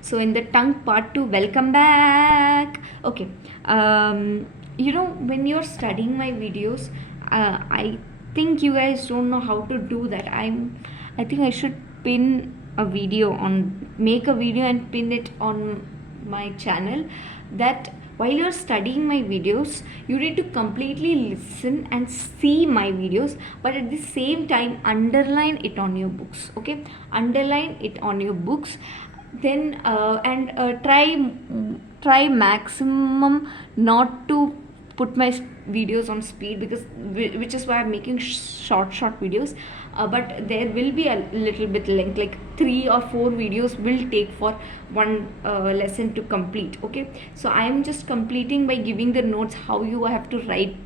So in the tongue part 2, welcome back. Okay. When you're studying my videos, I think you guys don't know how to do that. I think I should make a video and pin it on my channel, that while you're studying my videos, you need to completely listen and see my videos, but at the same time underline it on your books. Okay, underline it on your books. Then try maximum not to put my videos on speed, because which is why I'm making short videos, but there will be a little bit length, like 3 or 4 videos will take for one lesson to complete. Okay, so I am just completing by giving the notes how you have to write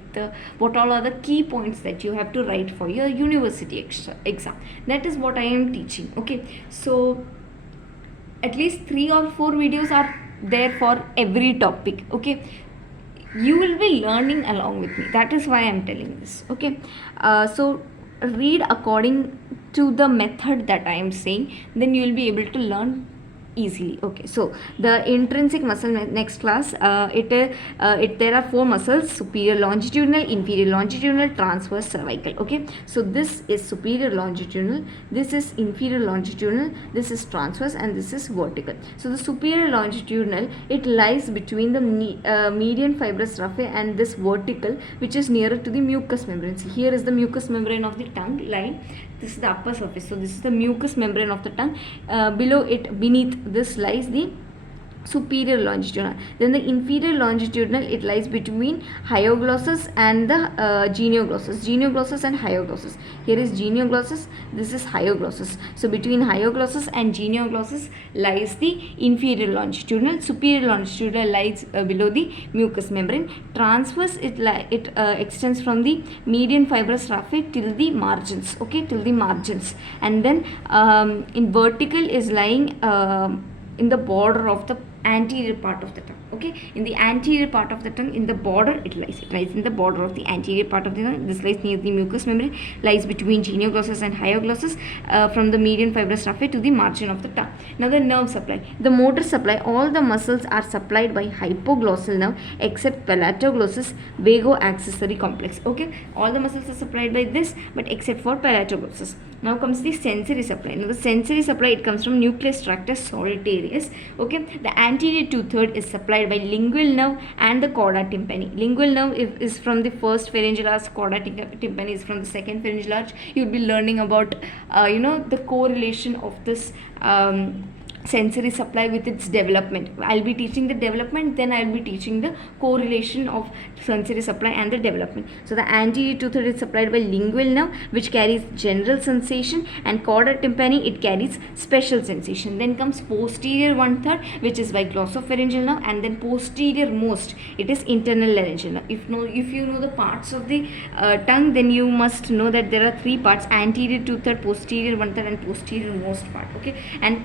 what all are the key points that you have to write for your university exam. That is what I am teaching. Okay, so at least 3 or 4 videos are there for every topic. Okay, you will be learning along with me. That is why I'm telling this. Okay, so read according to the method that I am saying, then you will be able to learn easily. Okay, so the intrinsic muscle, next class, there are 4 muscles: superior longitudinal, inferior longitudinal, transverse, cervical. Okay, so this is superior longitudinal, this is inferior longitudinal, this is transverse, and this is vertical. So the superior longitudinal, it lies between the median fibrous raphe and this vertical, which is nearer to the mucous membrane. So here is the mucous membrane of the tongue line. This is the upper surface, so this is the mucous membrane of the tongue. Below it, beneath this, lies the superior longitudinal. Then the inferior longitudinal, it lies between hyoglossus and the genioglossus and hyoglossus. Here is genioglossus, this is hyoglossus. So between hyoglossus and genioglossus lies the inferior longitudinal. Superior longitudinal lies below the mucous membrane. Transverse, it extends from the median fibrous raphe till the margins. Okay, till the margins. And then in vertical is lying in the border of the anterior part of the tongue. Okay, in the anterior part of the tongue, in the border it lies in the border of the anterior part of the tongue. This lies near the mucous membrane, lies between genioglossus and hyoglossus, from the median fibrous raphe to the margin of the tongue. Now the nerve supply, the motor supply, all the muscles are supplied by hypoglossal nerve except palatoglossus vagoaccessory complex. Okay, all the muscles are supplied by this, but except for palatoglossus. Now comes the sensory supply. Now the sensory supply, it comes from nucleus tractus solitarius. Okay, the anterior 2/3 is supplied by lingual nerve and the chorda tympani. Lingual nerve is from the first pharyngeal arch, chorda tympani is from the second pharyngeal arch. You will be learning about the correlation of this sensory supply with its development. I'll be teaching the development, then I'll be teaching the correlation of sensory supply and the development. So the anterior 2/3 is supplied by lingual nerve, which carries general sensation, and chorda tympani, it carries special sensation. Then comes posterior 1/3, which is by glossopharyngeal nerve, and then posterior most, it is internal laryngeal nerve. If you know the parts of the tongue, then you must know that there are 3 parts: anterior 2/3, posterior 1/3, and posterior most part. Okay, and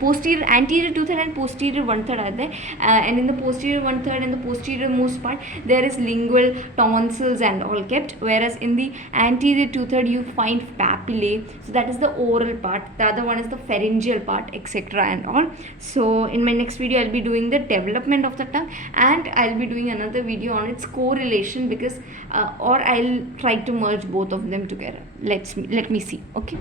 anterior 2/3 and posterior 1/3 are there, and in the posterior 1/3 and the posterior most part, there is lingual, tonsils and all kept, whereas in the anterior 2/3 you find papillae. So that is the oral part, the other one is the pharyngeal part, etc. and all. So in my next video I'll be doing the development of the tongue, and I'll be doing another video on its correlation, because or I'll try to merge both of them together. Let me see. Okay.